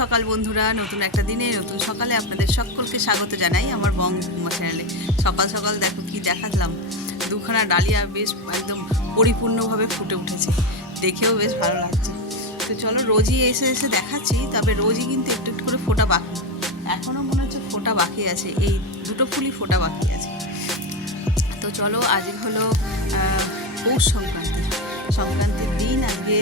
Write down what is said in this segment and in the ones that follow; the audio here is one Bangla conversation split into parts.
সকাল বন্ধুরা, নতুন একটা দিনে নতুন সকালে আপনাদের সকলকে স্বাগত জানাই আমার বং চ্যানেলে। সকাল সকাল দেখো কি দেখালাম, দুখানা ডালিয়া বেশ একদম পরিপূর্ণভাবে ফুটে উঠেছে, দেখেও বেশ ভালো লাগছে। তো চলো, রোজই এসে এসে দেখাচ্ছি, তবে রোজই কিন্তু একটু একটু করে ফোটা বাকি, এখনও মনে হচ্ছে ফোটা বাকি আছে, এই দুটো ফুলই ফোটা বাকি আছে। তো চলো, আজকে হলো পৌষ সংক্রান্তির দিন। আজকে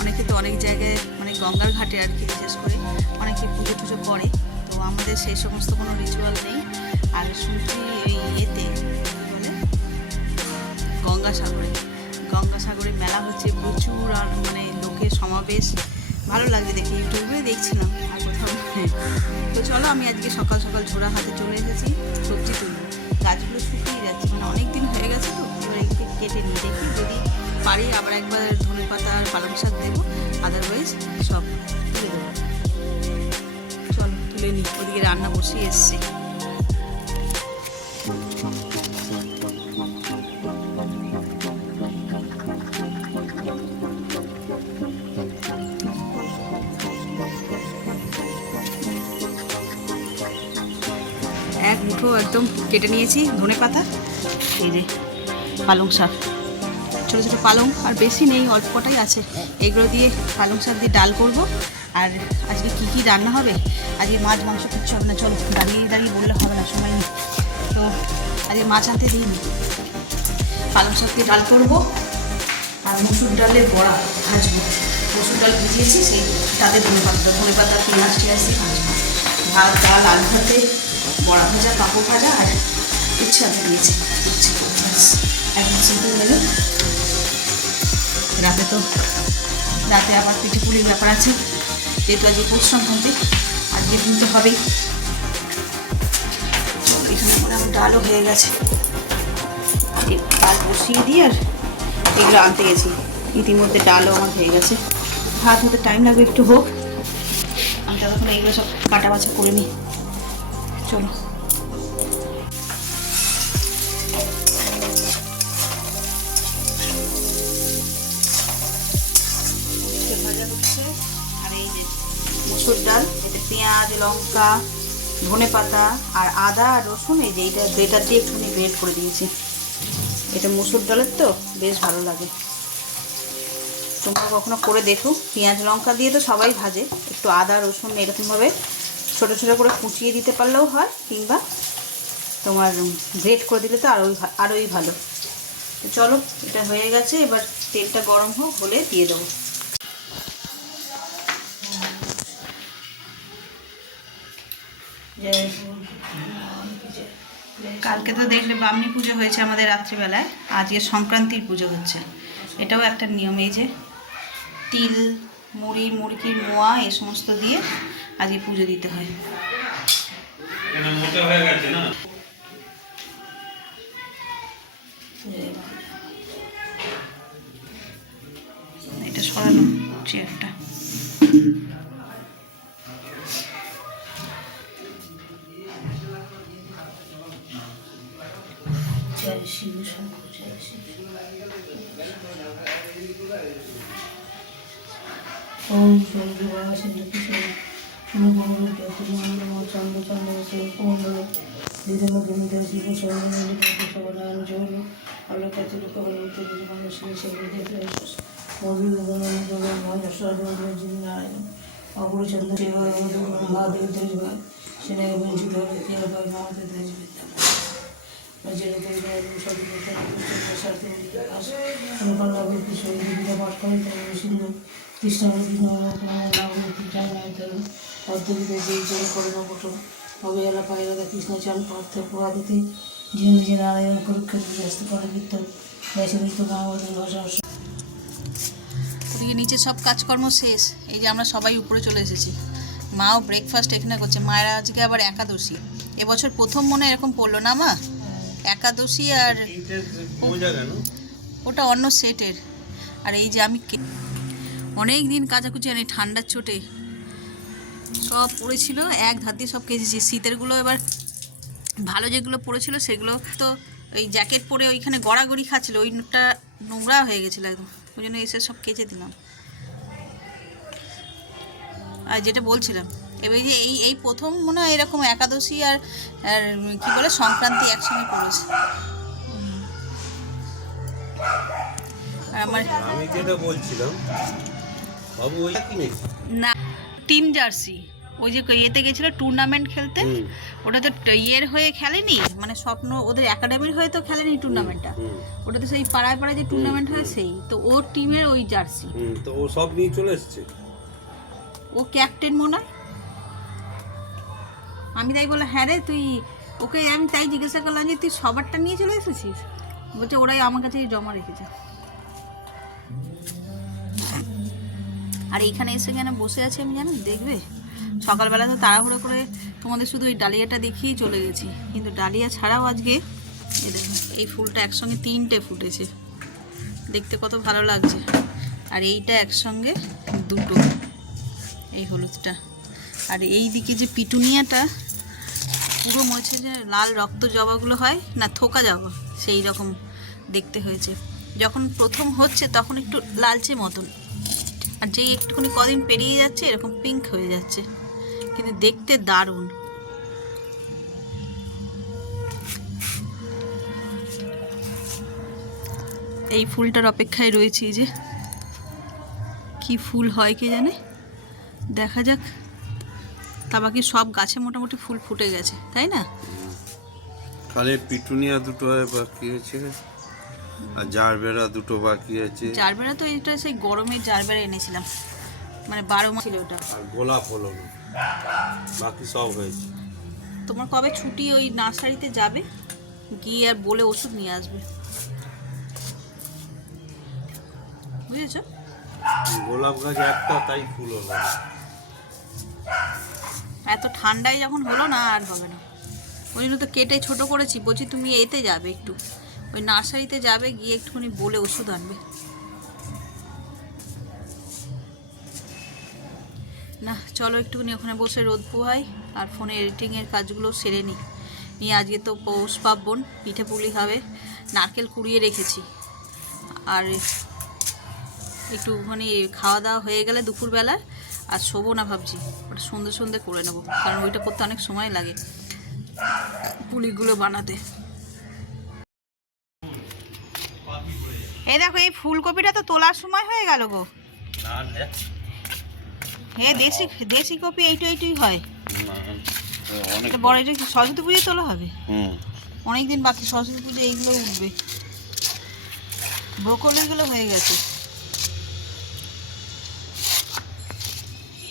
অনেকে তো অনেক জায়গায় মানে গঙ্গার ঘাটে আর কি, বিশেষ করে অনেকে পুজো টুজো করে। তো আমাদের সেই সমস্ত কোনো রিচুয়াল নেই। আর শুনছি এই ইয়েতে বলে গঙ্গাসাগরে মেলা হচ্ছে প্রচুর, আর মানে লোকের সমাবেশ, ভালো লাগছে দেখে, ইউটিউবে দেখছিলাম আর কোথাও। তো চলো, আমি আজকে সকাল সকাল ঝোড়া হাতে চলে এসেছি সবজি তুলবো। গাছগুলো শুকিয়ে যাচ্ছে, মানে অনেক দিন হয়ে গেছে, তো এবার এগুলো কেটে নিয়ে দেখি, যদি পারি আবার একবার ধনে পাতা আর পালং শাক দেবো, আদারওয়াইজ সব তুলে দেবো। চলো তুলে নিই, ওদিকে রান্না বসিয়ে এসছে। এক মুঠো একদম কেটে নিয়েছি ধনে পাতা, এই যে পালং শাক, ছোটো ছোটো পালং, আর বেশি নেই, অল্প কটাই আছে। এগুলো দিয়ে পালং শাক দিয়ে ডাল করব। আর আজকে কী কী রান্না হবে, আজকে মাছ মাংস কিচ্ছু হবে না। চলো, দাঁড়িয়ে দাঁড়িয়ে বললে হবে না, সময় নেই। তো আজকে মাছ আনতে দিইনি, পালং শাক দিয়ে ডাল করবো, আর মুসুর ডালের বড়া ভাজবো। মুসুর ডাল ভিজিয়েছি, সেই তাতে ধনে পাতা পেঁয়াজ টিয়াজ দিয়ে ভাজবো। ভাত, ডাল, আলু ভাতে, বড়া ভাজা, পাঁপড় ভাজা, আর ইচ্ছে আমি দিয়েছি ইচ্ছে একদম সিম্পল মেনু। রাতে আবার পিঠে পুলির ব্যাপার আছে, যেহেতু আজকে পৌষ সংক্রান্তি, আজকে দিন তো হবেই। চলো, এখানে মনে আমার ডালও হয়ে গেছে, ডাল বসিয়ে দিয়ে আর এগুলো আনতে গেছি, ইতিমধ্যে ডালও আমার হয়ে গেছে। ভাত হতে টাইম লাগবে, একটু হোক, আমি ততক্ষণ এগুলো সব কাটা বাছা করে নিই। চলো, ভাজা হচ্ছে। আর এই যে মুসুর ডাল, এতে পেঁয়াজ, লঙ্কা, ধনে পাতা আর আদা আর রসুন, এই যে এইটা গ্রেটার দিয়ে একটুখানি গ্রেট করে দিয়েছি। এটা মুসুর ডালের তো বেশ ভালো লাগে, তোমরা কখনো করে দেখো। পেঁয়াজ লঙ্কা দিয়ে তো সবাই ভাজে, একটু আদা রসুন এরকমভাবে ছোটো ছোটো করে কুচিয়ে দিতে পারলেও হয়, কিংবা তোমার গ্রেট করে দিলে তো আরোই ভালো। তো চলো, এটা হয়ে গেছে, এবার তেলটা গরম হোক, হলে দিয়ে দেবো। কালকে তো দেখলে বামনি পুজো হয়েছে আমাদের রাত্রিবেলায়, আজকে সংক্রান্তির পুজো হচ্ছে। এটাও একটা নিয়ম, এই যে তিল, মুড়ি, মুরগির মোয়া, এই সমস্ত দিয়ে আজকে পুজো দিতে হয়। এটা সরানো চেয়ারটা। ওম সূর্যবাস কিশোর অনুপম চন্দ্র চন্দ্র কুমন্ডল দিদম ভূমিকা শিব সর্বনারায়ণ জৌল আলোকাতে লোকবলতে মানুষের সেগুলি দেখলে নারায়ণ অপরচন্দ্র মহাদেব দেশভাগ সেনাকে বঞ্চিত হয় মহাদেব দেশবিদ্যা পাঠ করেন সিন্ধু কৃষ্ণ পদ্ধতিতে যেই জল করোনা পটল অবহেলা পায়রা কৃষ্ণ চান পার্থ প্রভাবিতে যিনি নিজে নারায়ণ পরীক্ষা ব্যস্ত করে বিদ্যুৎ ব্যাসবিত মহাবর্ধন ভাষা। ওদিকে নিচে সব কাজকর্ম শেষ, এই যে আমরা সবাই উপরে চলে এসেছি। মাও ব্রেকফাস্ট এখানে করছে। মায়ের আজকে আবার একাদশী, এবছর প্রথম মনে এরকম পড়লো না মা, একাদশী। আর ওটা অন্য সেটের। আর এই যে আমি অনেক দিন কাচাকুচি আনি, ঠান্ডার চোটে সব পড়েছিল, এক ধার দিয়ে সব কেচেছি। শীতেরগুলো এবার ভালো যেগুলো পড়েছিল সেগুলো তো ওই জ্যাকেট পরে ওইখানে গড়াগড়ি খাচ্ছিলো, ওইটা নোংরা হয়ে গেছিলো একদম, ওই জন্য এসে সব কেচে দিলাম। আর যেটা বলছিলাম, এবার যে এই এই প্রথম মনে হয় এরকম একাদশী আর আর কি বলে সংক্রান্তি একসঙ্গে পড়েছে। আর আমার আমি যেটা বলছিলাম বাবু ওই কিনেছি না টিম জার্সি, ওই যে ইয়েতে গেছিল টুর্নামেন্ট খেলতে, ওটা তো ইয়ের হয়ে খেলেনি, মানে স্বপ্ন ওদের একাডেমির হয়ে তো খেলেনি টুর্নামেন্টটা, ওটা তো সেই পাড়ায় পাড়ায় যে টুর্নামেন্ট হয় সেই তো, ওর টিমের ওই জার্সি। তো ও সব নিয়ে চলে এসছে। ও ক্যাপ্টেন মনে হয়। আমি তাই বলে হ্যাঁ রে তুই, ওকে আমি তাই জিজ্ঞাসা করলাম যে তুই সবারটা নিয়ে চলে এসেছিস, বলছে ওরাই আমার কাছে জমা রেখেছে। আর এইখানে এসে কেন বসে আছে আমি জানি দেখবে, সকালবেলা তো তাড়াহুড়ো করে তোমাদের শুধু ওই ডালিয়াটা দেখিয়েই চলে গেছি, কিন্তু ডালিয়া ছাড়াও আজকে এই দেখো এই ফুলটা একসঙ্গে 3টে ফুটেছে, দেখতে কত ভালো লাগছে। আর এইটা একসঙ্গে 2টো, এই হলুদটা। আর এই দিকে যে পিটুনিয়াটা পুরো মনে হচ্ছে যে লাল রক্ত জবাগুলো হয় না, থোকা জবা, সেই রকম দেখতে হয়েছে। যখন প্রথম হচ্ছে তখন একটু লালচে মতন, আর যেই একটুখানি কদিন পেরিয়ে যাচ্ছে এরকম পিঙ্ক হয়ে যাচ্ছে, কিন্তু দেখতে দারুণ। এই ফুলটার অপেক্ষায় রয়েছি, যে কি ফুল হয় কে জানে, দেখা যাক। তা বাকি সব গাছে মোটামুটি ফুল ফুটে গেছে, তাই না? খালি পিটুনিয়া 2টো বাকি আছে, আর জারবেরা 2টো বাকি আছে। জারবেরা তো এটা সেই গরমের জারবেরা এনেছিলাম, মানে 12 মাস ছিল ওটা। আর গোলাপ হলো না, বাকি সব হয়েছে। তোমার কবে ছুটি, ওই নার্সারিতে যাবে গিয়ে আর বলে ওষুধ নিয়ে আসবে, বুঝেছো? গোলাপ গাছ একটা, তাই ফুল হলো না। এত ঠান্ডায় যখন হলো না আর হবে না, ওই জন্য তো কেটে ছোট করেছি। বলছি তুমি এতে যাবে একটু, ওই নার্সারিতে যাবে, গিয়ে একটুখানি বলে ওষুধ আনবে। না চলো একটুখানি ওখানে বসে রোদ পোহাই আর ফোনে এডিটিংয়ের কাজগুলো সেরে নিই। নিয়ে আজকে তো পৌষ পার্বণ, পিঠে পুলি হবে, নারকেল কুড়িয়ে রেখেছি। আর একটুখানি খাওয়া দাওয়া হয়ে গেলে দুপুরবেলা আর শোবো না ভাবছি, ওটা সন্ধে সন্ধে করে নেবো, কারণ ওইটা করতে অনেক সময় লাগে পুলিগুলো বানাতে। এই দেখো এই ফুলকপিটা তো তোলার সময় হয়ে গেল গো। হ্যাঁ দেশি দেশি কপি এইটুই হয়, এটা বড়, এটা কি সরস্বতী পুজোয় তোলা হবে? অনেকদিন বাকি, সরস্বতী পুজো এইগুলো উঠবে। ব্রোকলিগুলো হয়ে গেছে,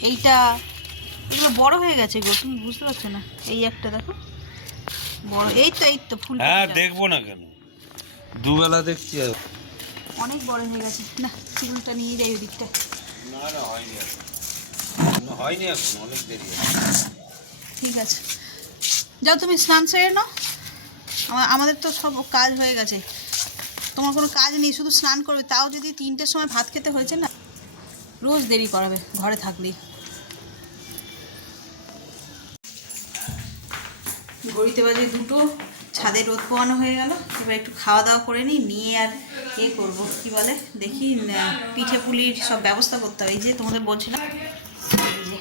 এইটা এগুলো বড় হয়ে গেছে গো, তুমি বুঝতে পারছো না। এই একটা দেখো বড়, এই তো ফুল। হ্যাঁ দেখবো না কেন, দুবেলা দেখছি। অনেক বড় হয়ে গেছে, না চিগুনটা নিয়ে যাই ওদিকটা। না না হয়নি এখন, হয়নি এখন, অনেক দেরি আছে। ঠিক আছে যাও তুমি স্নান সেরে নাও, আমাদের তো সব কাজ হয়ে গেছে, তোমার কোনো কাজ নেই, শুধু স্নান করবে। তাও যদি 3টের সময় ভাত খেতে হয়েছে না, রোজ দেরি করাবে ঘরে থাকলেই। ঘড়িতে বাজে 2টো, ছাদে রোদ পোয়ানো হয়ে গেল। এবার একটু খাওয়া দাওয়া করে নিয়ে আর করবো কি বলে দেখি, পিঠে পুলির সব ব্যবস্থা করতে হবে। এই যে তোমাদের বলছিলাম, এই যে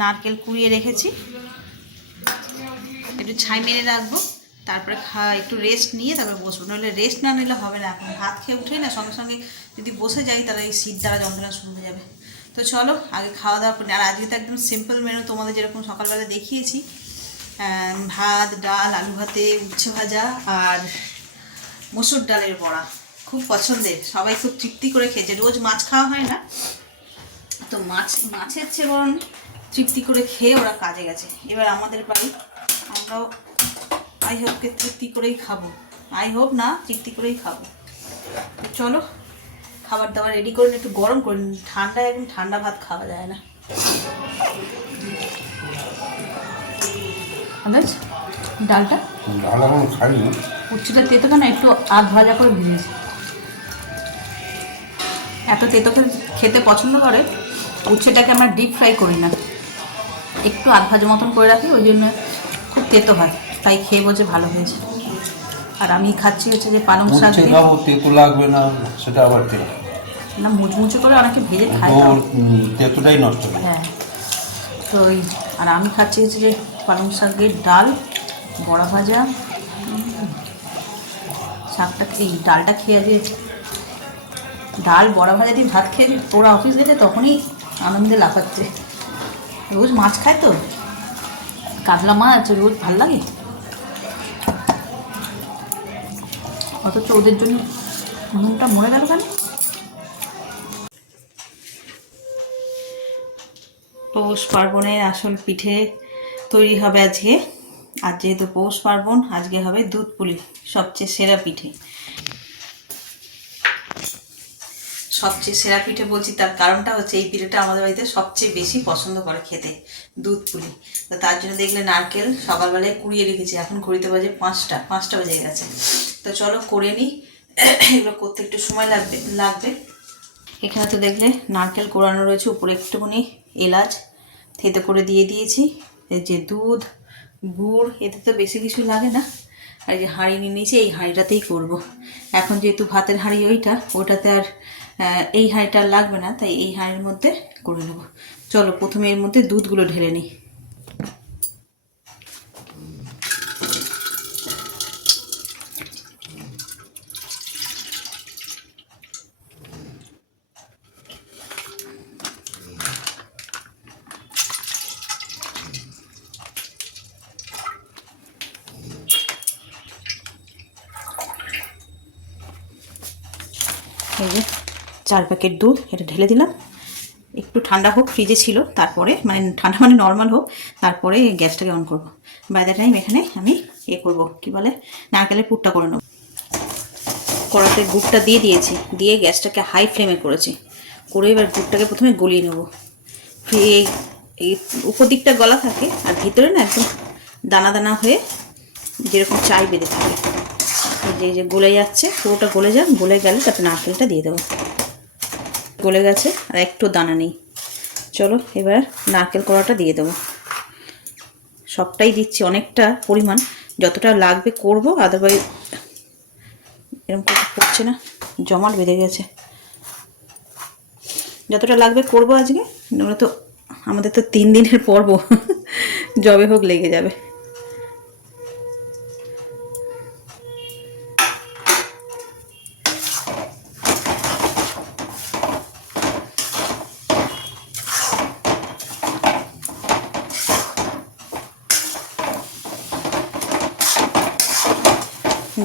নারকেল কুড়িয়ে রেখেছি, একটু ছাই মেরে রাখবো, তারপরে একটু রেস্ট নিয়ে তারপরে বসবো, নাহলে রেস্ট না নিলে হবে না। এখন ভাত খেয়ে উঠেই না সঙ্গে সঙ্গে যদি বসে যাই তাহলে এই শীত দ্বারা যন্ত্রণা শুরু হয়ে যাবে। তো চলো আগে খাওয়া দাওয়া করি। আর আজকে তো একদম সিম্পল মেনু, তোমাদের যেরকম সকালবেলা দেখিয়েছি, ভাত, ডাল, আলু ভাতে, উচ্ছে ভাজা আর মসুর ডালের বড়া, খুব পছন্দের, সবাই খুব তৃপ্তি করে খেয়েছে। রোজ মাছ খাওয়া হয় না তো, মাছের চেয়ে বরং তৃপ্তি করে খেয়ে ওরা কাজে গেছে। এবার আমাদের বাড়ি আমরাও আই হোপকে তৃপ্তি করেই খাবো, আই হোপ না তৃপ্তি করেই খাবো। চলো খাবার দাবার রেডি করে একটু গরম করে, ঠান্ডায় একদম ঠান্ডা ভাত খাওয়া যায় না। ডালটা খাইনি, উচ্চটা তেতো কেন, একটু আধ ভাজা করে ভেজেছি। এত তেতো খেতে পছন্দ করে, উচ্ছেটাকে আমরা ডিপ ফ্রাই করি না, একটু আধ ভাজা মতন করে রাখি, ওই জন্য খুব তেতো হয়, তাই খেয়ে বলছে ভালো হয়েছে। আর আমি খাচ্ছি হচ্ছে যে পালং শাক, তেতো লাগবে না সেটা আবার না মুচমুচে করে অনেকে ভেজে খায়, তেতোটাই নষ্ট। হ্যাঁ তো আর আমি খাচ্ছি হচ্ছে যে পালং শাকের ডাল, বড়া ভাজা। শাকটা এই ডালটা খেয়ে দিয়েছি, ডাল বড়া ভাজা দিয়ে ভাত খেয়ে ওরা অফিস গেছে তখনই আনন্দে লাফাচ্ছে। রোজ মাছ খায় তো, কাতলা মাছ রোজ ভাল লাগে, অথচ ওদের জন্য মনটা মরে গেল কেন। পৌষ পার্বণের আসল পিঠে তৈরি হবে আজকে। আর যেহেতু পৌষ পার্বণ, আজকে হবে দুধ পুলি, সবচেয়ে সেরা পিঠে। সবচেয়ে সেরা পিঠে বলছি তার কারণটা হচ্ছে এই পিঠেটা আমাদের বাড়িতে সবচেয়ে বেশি পছন্দ করে খেতে, দুধ পুলি। তো তার জন্য দেখলে নারকেল সকালবেলায় কুড়িয়ে রেখেছি, এখন ঘড়িতে বাজে 5টা বেজে গেছে। তো চলো করে নিই, এগুলো করতে একটু সময় লাগবে। এখানে তো দেখলে নারকেল কোড়ানো রয়েছে, উপরে একটুখানি এলাচ থেতে করে দিয়ে দিয়েছি। এই যে দুধ, গুড়, এতে তো বেশি কিছু লাগে না। আর এই যে হাঁড়ি নিয়ে নিয়েছি, এই হাঁড়িটাতেই করব। এখন যেহেতু ভাতের হাঁড়ি ওইটাতে আর এই হাঁড়িটা লাগবে না, তাই এই হাঁড়ির মধ্যে করে নেব। চলো প্রথমে এর মধ্যে দুধগুলো ঢেলে নিই। এই যে 4 প্যাকেট দুধ এটা ঢেলে দিলাম। একটু ঠান্ডা হোক, ফ্রিজে ছিল, তারপরে মানে ঠান্ডা মানে নর্মাল হোক, তারপরে গ্যাসটাকে অন করব। বাই দ্য টাইম এখানে আমি করব, কি বলে, নারকেলের পুরটা করে নেব। কড়াতে গুড়টা দিয়ে দিয়েছি, দিয়ে গ্যাসটাকে হাই ফ্লেমে করেছি, করে এবার গুড়টাকে প্রথমে গলিয়ে নেব। এই উপর দিকটা গলা থাকে আর ভিতরে না একদম দানা দানা হয়ে যেরকম চাই বেঁধে থাকে। এই যে গলে যাচ্ছে, পুরোটা গলে যাক, গলে গেলে তারপরে নারকেলটা দিয়ে দেবো। গলে গেছে, আর একটু দানা নেই। চলো এবার নারকেল কোড়াটা দিয়ে দেবো। সবটাই দিচ্ছি, অনেকটা পরিমাণ, যতটা লাগবে করব, আদারওয়াইজ এরকম করে পড়ছে না, জমাট বেঁধে গেছে। যতটা লাগবে করব আজকে, নইলে তো আমাদের তো 3 দিনের পর্ব, যবে হোক লেগে যাবে।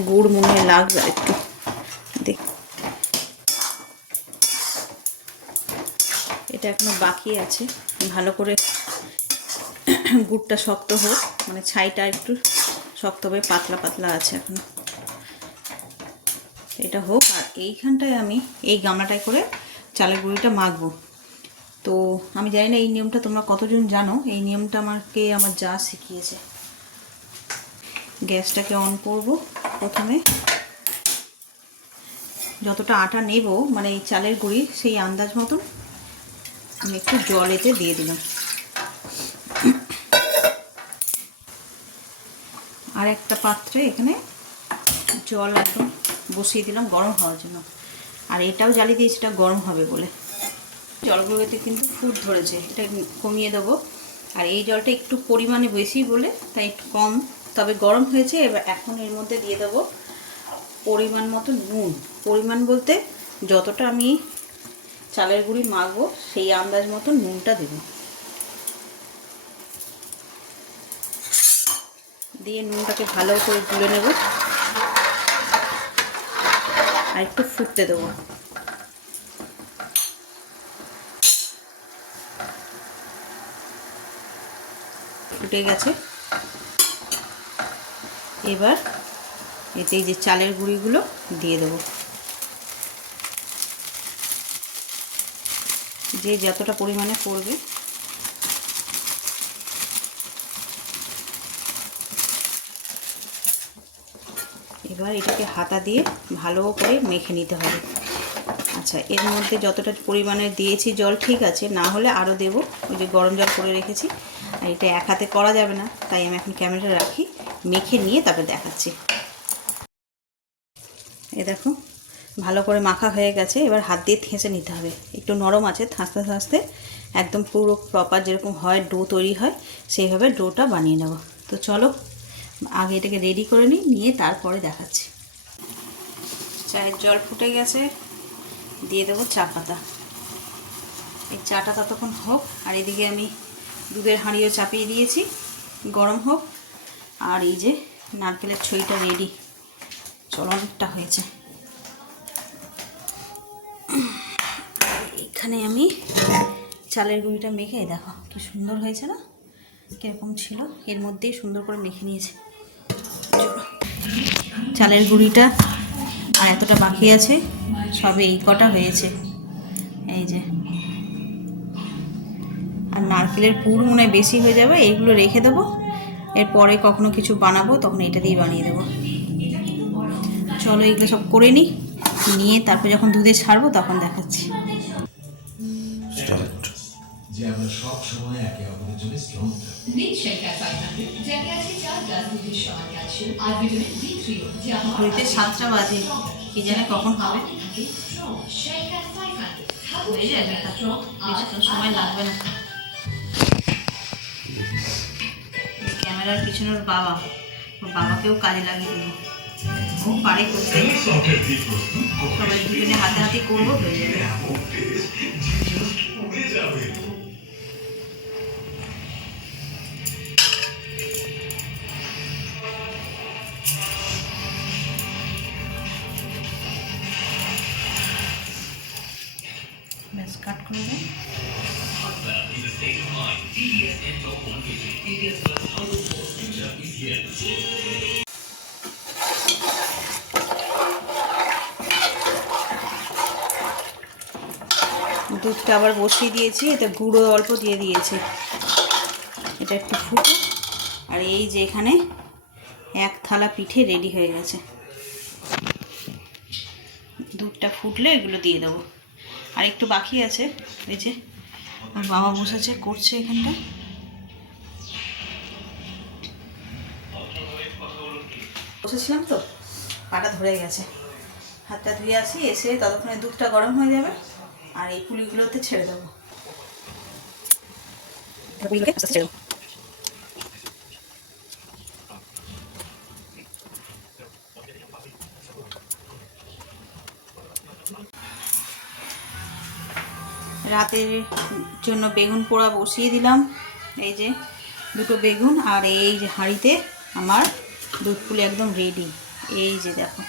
গুড় মনে হয় লাগবে একটু, দেখ এটা এখনো বাকি আছে, ভালো করে গুড়টা শক্ত হোক, মানে ছাইটা একটু শক্ত হবে, পাতলা পাতলা আছে এখনো, এটা হোক। আর এইখানটায় আমি এই গামলাটায় করে চালের গুঁড়িটা মাখবো। তো আমি জানি না এই নিয়মটা তোমরা কতজন জানো, এই নিয়মটা আমাকে আমার যা শিখিয়েছে। গ্যাসটাকে অন করব, প্রথমে যতটা আটা নেব মানে এই চালের গুঁড়ি সেই আন্দাজ মতন আমি একটু জল এতে দিয়ে দিলাম। আর একটা পাত্রে এখানে জল একদম বসিয়ে দিলাম গরম হওয়ার জন্য, আর এটাও জ্বালিয়ে দিয়েছি এটা গরম হবে বলে। জলগুলোতে কিন্তু ফুট ধরেছে, এটা কমিয়ে দেবো। আর এই জলটা একটু পরিমাণে বেশি বলে তাই একটু কম, তবে গরম হয়েছে। এবার এখন এর মধ্যে দিয়ে দেবো পরিমাণ মতো নুন। পরিমাণ বলতে যতটা আমি চালের গুঁড়ি মাখবো সেই আন্দাজ মতো নুনটা দেব, দিয়ে নুনটাকে ভালো করে গুলে নেব আর একটু ফুটতে দেবো। ফুটে গেছে, এবার এতে এই যে চালের গুঁড়িগুলো দিয়ে দেবো, যে যতটা পরিমাণে পড়বে। এবার এটাকে হাতা দিয়ে ভালো করে মেখে নিতে হবে। আচ্ছা, এর মধ্যে যতটা পরিমাণে দিয়েছি জল ঠিক আছে, না হলে আরও দেবো, ওই যে গরম জল করে রেখেছি। আর এটা এক হাতে করা যাবে না, তাই আমি এখন ক্যামেরাটা রাখি, মেখে নিয়ে তারপরে দেখাচ্ছি। এ দেখো ভালো করে মাখা হয়ে গেছে। এবার হাত দিয়ে থেঁচে নিতে হবে, একটু নরম আছে, থাঁচতে থাঁচতে একদম পুরো প্রপার যেরকম হয় ডো তৈরি হয় সেইভাবে ডোটা বানিয়ে নেব। তো চলো আগে এটাকে রেডি করে নিয়ে তারপরে দেখাচ্ছি। চায়ের জল ফুটে গেছে, দিয়ে দেবো চা পাতা। এই চাটা ততক্ষণ হোক, আর এদিকে আমি দুধের হাঁড়িও চাপিয়ে দিয়েছি, গরম হোক। আর এই যে নারকেলের ছইটা রেডি, চলো অনেকটা হয়েছে। এখানে আমি চালের গুঁড়িটা মেখে দেখো কি সুন্দর হয়েছে না, কীরকম ছিল, এর মধ্যেই সুন্দর করে মেখে নিয়েছি। চালের গুঁড়িটা আর এতটা বাকি আছে, সবে এই কটা হয়েছে। এই যে, আর নারকেলের পুর মনে হয় বেশি হয়ে যাবে, এইগুলো রেখে দেবো, এরপরে কখনো কিছু বানাবো তখন এটা দিয়ে বানিয়ে দেবো। চলো এগুলো সব করে নিয়ে তারপরে যখন দুধে ছাড়বো তখন দেখাচ্ছি। যে আমরা সব সময় একে অপরের জন্য স্ট্রং থাকি। নিন শেকার 500 যাকে আছে 4 গ্লাস দুধের সমান ক্যালসিয়াম আর ভিটামিন D3 যা ঘড়িতে 7টা বাজে, কি জানে কখন হবে। শেকার 500 হয়ে যাবে, বেশিক্ষণ সময় লাগবে না। ক্যামেরার পিছনে ওর বাবাকেও কাজে লাগিয়ে দেবো, ও পারে করতে। সবাই দুজনে হাতে হাতে করবো, হয়ে যাবে। ব্যাস কাট করে দেয়। দুধটা আবার বসিয়ে দিয়েছি, এটা গুঁড়ো অল্প দিয়ে দিয়েছি, এটা একটু ফুটো। আর এই যে এখানে এক থালা পিঠে রেডি হয়ে গেছে। দুধটা ফুটলে এগুলো দিয়ে দেবো। আর একটু বাকি আছে, এই যে আর বাবা বসেছে করছে এখানটা। বসেছিলাম তো পাটা ধরে গেছে, হাতটা ধুয়ে আসি, এসে ততক্ষণে দুধটা গরম হয়ে যাবে আর এই পুলিগুলোতে ছেড়ে দেবো। রাতের জন্য বেগুন পোড়া বসিয়ে দিলাম, এই যে দুটো বেগুন। আর এই যে হাঁড়িতে আমার দুধ পুলি একদম রেডি। এই যে দেখো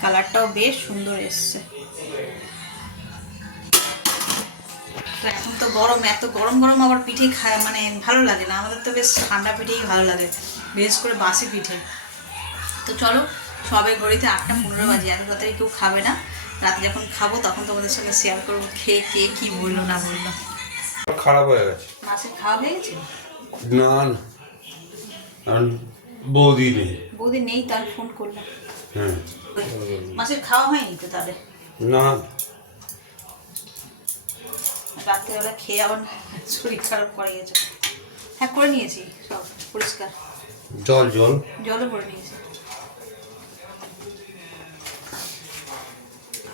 কালারটাও বেশ সুন্দর এসছে। তো এখন তো গরম, এত গরম গরম আবার পিঠে মানে ভালো লাগে না, আমাদের তো বেশ ঠান্ডা পিঠেই ভালো লাগে, বিশেষ করে বাসি পিঠে। তো চলো, সবে ঘড়িতে 8টা 15 বাজে, এত তাড়াতাড়ি কেউ খাবে না। রাতে যখন খাবো তখন তোমাদের সঙ্গে শেয়ার করবো খেয়ে কে কী বললো না বললো। খারাপ হয়ে গেছে, মাছের খাওয়া হয়ে গেছে? না বৌদি নেই। বৌদি নেই, তার ফোন করলাম। হ্যাঁ, মাছের খাওয়া হয়নি তো তাহলে? না, রাত্রেবেলা খেয়ে আবার শরীর খারাপ করে গেছে। হ্যাঁ করে নিয়েছি সব পরিষ্কার, জলও করে নিয়েছি।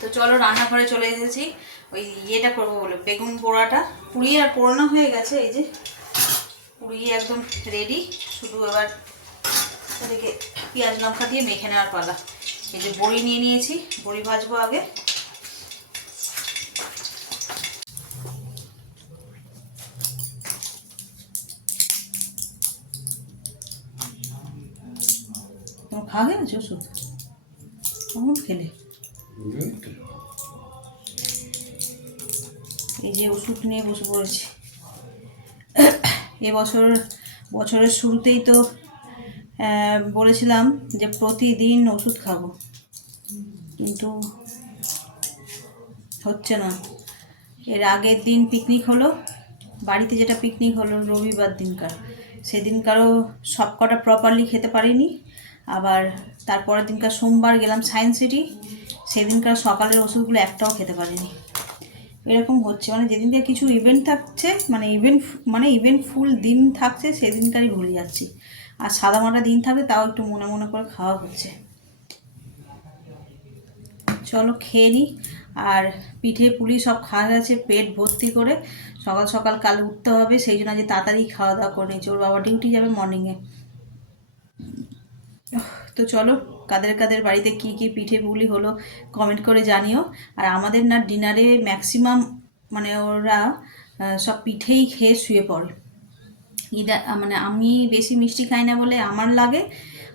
তো চলো রান্নাঘরে চলে এসেছি, ওই ইয়েটা করবো বলে বেগুন পোড়াটা পুড়িয়ে আর পোড়ানো হয়ে গেছে। এই যে পুড়িয়ে একদম রেডি, শুধু এবার এদিকে পেঁয়াজ লঙ্কা দিয়ে মেখে নেওয়ার পালা। এই যে বড়ি নিয়ে নিয়েছি, বড়ি ভাজবো আগে। তোমার খাওয়া হয়ে গেছে ওষুধ? কখন খেলে? এই যে ওষুধ নিয়ে বসে পড়েছি। বছরের শুরুতেই তো বলেছিলাম যে প্রতিদিন ওষুধ খাবো, কিন্তু হচ্ছে না। এর আগের দিন পিকনিক হলো, বাড়িতে যেটা পিকনিক হলো রবিবার দিনকার, সেদিনকারও সব কটা প্রপারলি খেতে পারিনি। আবার তারপরের দিনকার সোমবার গেলাম সায়েন্স সিটি, সেদিনকার সকালের ওষুধগুলো একটাও খেতে পারিনি। এরকম হচ্ছে, মানে যেদিনকার কিছু ইভেন্ট থাকছে, মানে ইভেন্টফুল দিন থাকছে সেদিনকারই ভুলে যাচ্ছি। আর সাদামাটা দিন থাকলে তাও একটু মনে মনে করে খাওয়া হচ্ছে। চলো খেয়ে নিই। আর পিঠে পুলি সব খাওয়া গেছে পেট ভর্তি করে। সকাল সকাল কাল উঠতে হবে, সেই জন্য আজ তাড়াতাড়ি খাওয়া দাওয়া করে নিয়েছি। ওর বাবা ডিউটি যাবে মর্নিংয়ে। তো চলো, কাদের কাদের বাড়িতে কি কি পিঠে পুলি হলো কমেন্ট করে জানিও। আর আমাদের না ডিনারে ম্যাক্সিমাম মানে ওরা সব পিঠেই খেয়ে শুয়ে পড়ে। মানে আমি বেশি মিষ্টি খাই না বলে আমার লাগে,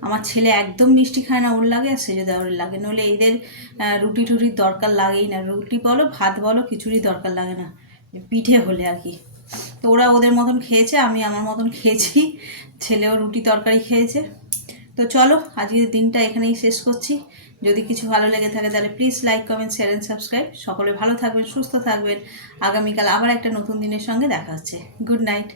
আমার ছেলে একদম মিষ্টি খায় না, ওর লাগে, আর সেজে দেওয়ার লাগে। নইলে এদের রুটি টুটির দরকার লাগেই না, রুটি বলো ভাত বলো কিছুরই দরকার লাগে না, পিঠে হলে আর কি। তো ওরা ওদের মতন খেয়েছে, আমি আমার মতন খেয়েছি, ছেলেও রুটি তরকারি খেয়েছে। তো চলো, আজকের দিনটা এখানেই শেষ করছি। যদি কিছু ভালো লেগে থাকে তাহলে please like comment share and subscribe. সকলে ভালো থাকবেন, সুস্থ থাকবেন। আগামীকাল আবার একটা নতুন দিনের সঙ্গে দেখা হচ্ছে। Good night.